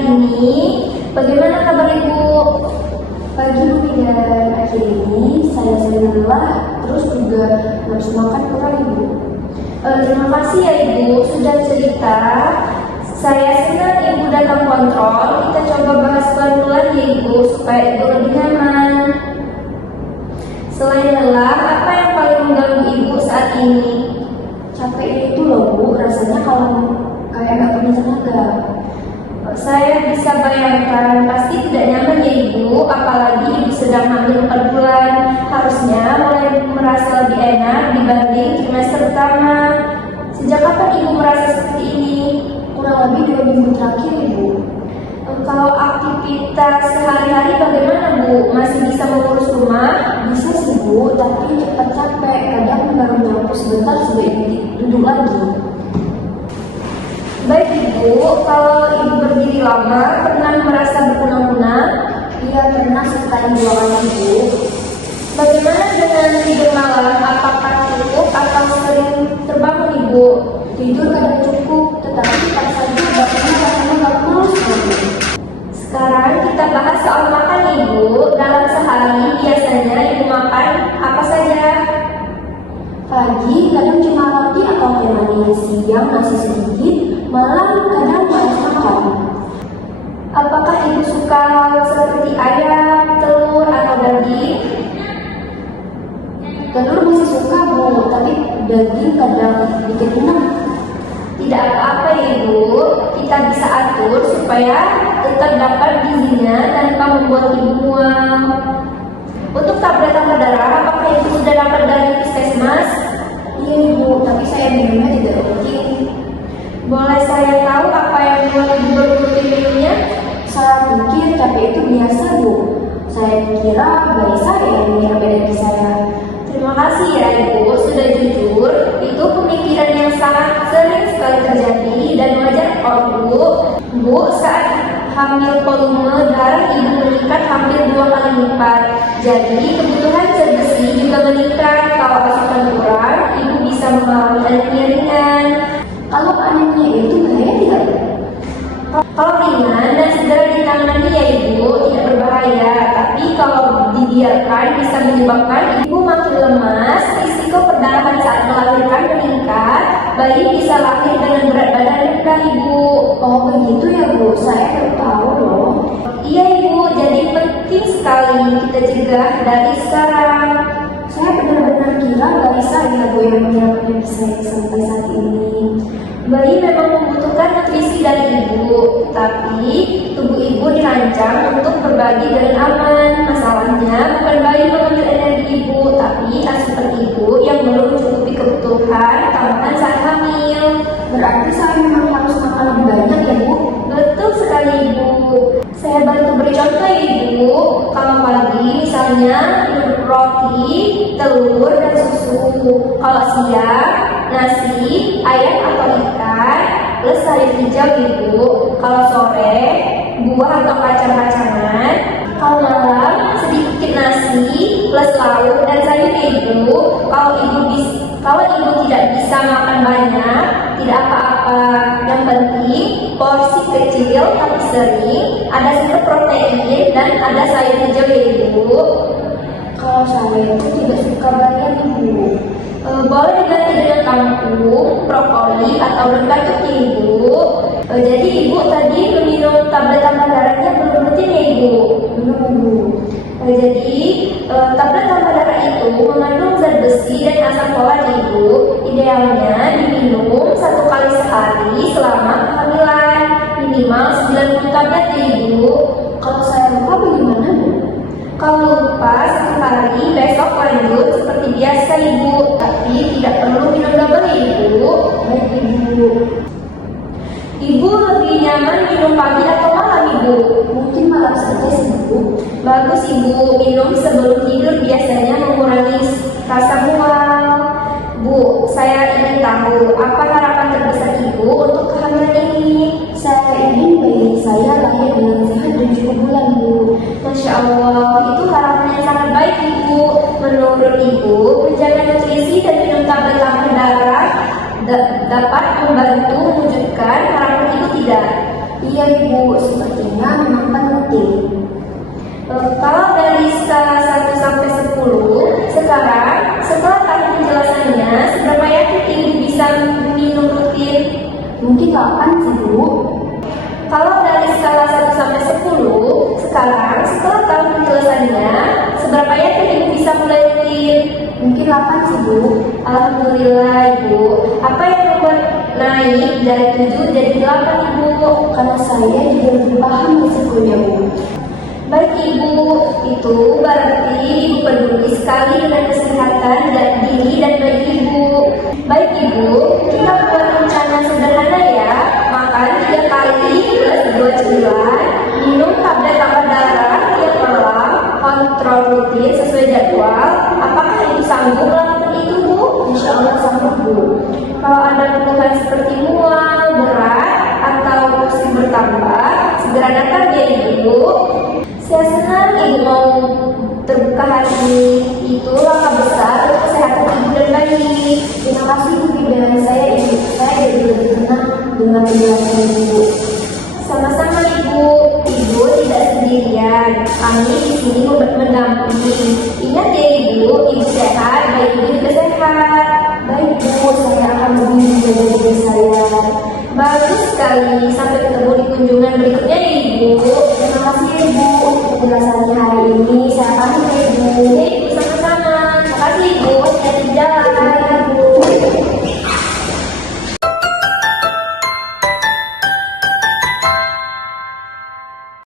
hari ini. Bagaimana kabar Ibu? Pagi Bumi, dan akhir ini saya sering lelah, terus juga nafsu makan kurang Ibu. Terima kasih ya Ibu sudah cerita. Saya senang Ibu datang kontrol. Kita coba bahas pelan-pelan ya Ibu supaya Ibu lebih nyaman. Selain lelah, apa yang paling mengganggu Ibu saat ini? Capek itu loh Bu, rasanya kalau kayak gak punya tenaga. Saya bisa bayangkan, pasti tidak nyaman ya Ibu, apalagi Ibu sedang hamil 4 bulan. Harusnya mulai merasa lebih enak dibanding trimester pertama. Sejak kapan Ibu merasa seperti ini? Kurang lebih 2 minggu terakhir Ibu. Kalau aktivitas sehari-hari bagaimana Bu? Masih bisa mengurus rumah? Bisa sih Bu, tapi cepat capek. Kadang baru nyapu sebentar sebelum duduk lagi. Baik Ibu, kalau Ibu berdiri lama pernah merasa berkunang-kunang? Iya, pernah sekali 2 kali Ibu. Bagaimana dengan tidur malam? Apakah cukup atau sering terbangun Ibu? Tidur kadang cukup, tetapi tak saja badannya rasanya gak kurus Bu. Sekarang kita bahas soal makan Ibu. Dalam sehari biasanya Ibu makan apa saja? Pagi kadang cuma roti atau teh manis, siang nasi sedikit, malam kadang malas makan. Apakah Ibu suka lauk seperti ayam, telur, atau daging? Telur masih suka Bu, tapi daging kadang bikin enak. Tidak apa-apa Ibu, kita bisa atur supaya tetap dapat gizinya tanpa membuat Ibu mual. Untuk tablet tambah darah, apakah Ibu sudah dapat dari puskesmas? Iya Bu, tapi saya minumnya tidak rutin. Boleh saya tahu apa yang membuat Ibu berhenti minumnya? Saya pikir capek itu biasa Bu. Saya kira bayi saya yang minum energi saya. Terima kasih ya Ibu sudah jujur. Itu pemikiran yang sangat sering sekali terjadi dan wajar kok Bu. Bu, saat hamil volume darah Ibu meningkat hampir 2 kali lipat. Jadi kebutuhan zat besi juga meningkat. Kalau asupan kurang, Ibu bisa mengalami anemia ringan. Kalau anemia itu bahaya tidak Bu? Kalau ringan dan segera ditangani ya Ibu, tidak berbahaya. Tapi kalau dibiarkan bisa menyebabkan Ibu makin lemas, risiko perdarahan saat melahirkan meningkat, bayi bisa lahir dengan berat badan rendah Ibu. Oh begitu ya Bu, saya baru tahu loh. Iya Ibu, jadi penting sekali kita cegah dari sekarang. Saya benar-benar kira bayi saya Bu yang menyerap energi saya sampai saat ini. Bayi memang membutuhkan nutrisi dari Ibu, tapi tubuh Ibu dirancang untuk berbagi dengan aman. Masalahnya bukan bayi mengambil energi Ibu, tapi asupan Ibu yang belum mencukupi kebutuhan tambahan saat hamil. Berarti saya memang harus makan lebih banyak ya Bu? Betul sekali Ibu. Saya bantu beri contoh ya Ibu. Kalau pagi misalnya minum roti, telur, dan susu. Kalau siang nasi, ayam atau ikan, plus sayur hijau Ibu. Kalau sore buah atau kacang-kacangan. Kalau malam sedikit nasi plus lauk dan sayur Ibu. Kalau Ibu tidak bisa makan banyak, tidak apa-apa. Yang penting porsi kecil tapi sering, ada sumber protein dan ada sayur hijau ya Ibu. Kalau saya itu tidak suka bayam Ibu. Boleh diganti dengan kangkung, brokoli, atau rendang ya Ibu. Jadi Ibu tadi meminum tablet tambah darahnya belum rutin ya Ibu? Belum Bu. Jadi tablet tambah darah itu mengandung zat besi dan asam folat Ibu. Idealnya diminum 1 kali sehari selama kehamilan, minimal 90 tablet ya Ibu. Kalau saya lupa bagaimana Bu? Kalau lupa 1 hari, besok lanjut seperti biasa Ibu, tapi tidak perlu minum double ya Ibu. Baik Ibu. Ibu lebih nyaman minum pagi atau malam Ibu? Mungkin malam saja sih Bu. Bagus Ibu, minum sebelum tidur biasanya mengurangi rasa mual. Bu, saya ingin tahu apa harapan terbesar Ibu untuk kehamilan ini? Saya ingin bayi saya lahir dengan sehat dan cukup bulan Bu. Masya Allah, itu harapan yang sangat baik Ibu. Menurut Ibu, menjaga nutrisi dan minum tablet tambah darah dapat membantu mewujudkan harapan Ibu tidak? Iya Ibu, sepertinya memang penting. Kalau dari skala 1 sampai 10, sekarang setelah tahu penjelasannya, seberapa yakin Ibu bisa minum rutin? Mungkin 8 sih Bu. Kalau dari skala 1 sampai 10, sekarang setelah tahu penjelasannya, seberapa yakin Ibu bisa mulai rutin? Mungkin 8 sih Bu. Alhamdulillah Ibu. Apa yang membuat naik dari 7 jadi 8 Ibu? Karena saya juga lebih paham risikonya Bu. Baik Ibu, itu berarti Ibu peduli sekali dengan kesehatan diri dan bayi Ibu. Baik Ibu, kita buat rencana sederhana ya. Makan 3 kali plus 2 cemilan, minum tablet tambah darah tiap malam, kontrol rutin sesuai jadwal. Apakah Ibu sanggup melakukan itu Bu? Insya Allah sanggup Bu. Kalau ada keluhan seperti mual, berat, atau pusing bertambah, segera datang ya Ibu. Saya senang Ibu mau terbuka hari ini. Itu langkah besar untuk kesehatan Ibu dan bayi. Terima kasih Bu dengan saya Ibu. Saya jadi lebih tenang dengan penjelasan Ibu. Sama-sama Ibu. Ibu tidak sendirian. Kami di sini mendampingi. Ingat ya Ibu sehat, bayi Ibu juga sehat. Baik Bu, saya akan lebih menjaga diri saya. Bagus sekali. Sampai ketemu di kunjungan berikutnya Ibu.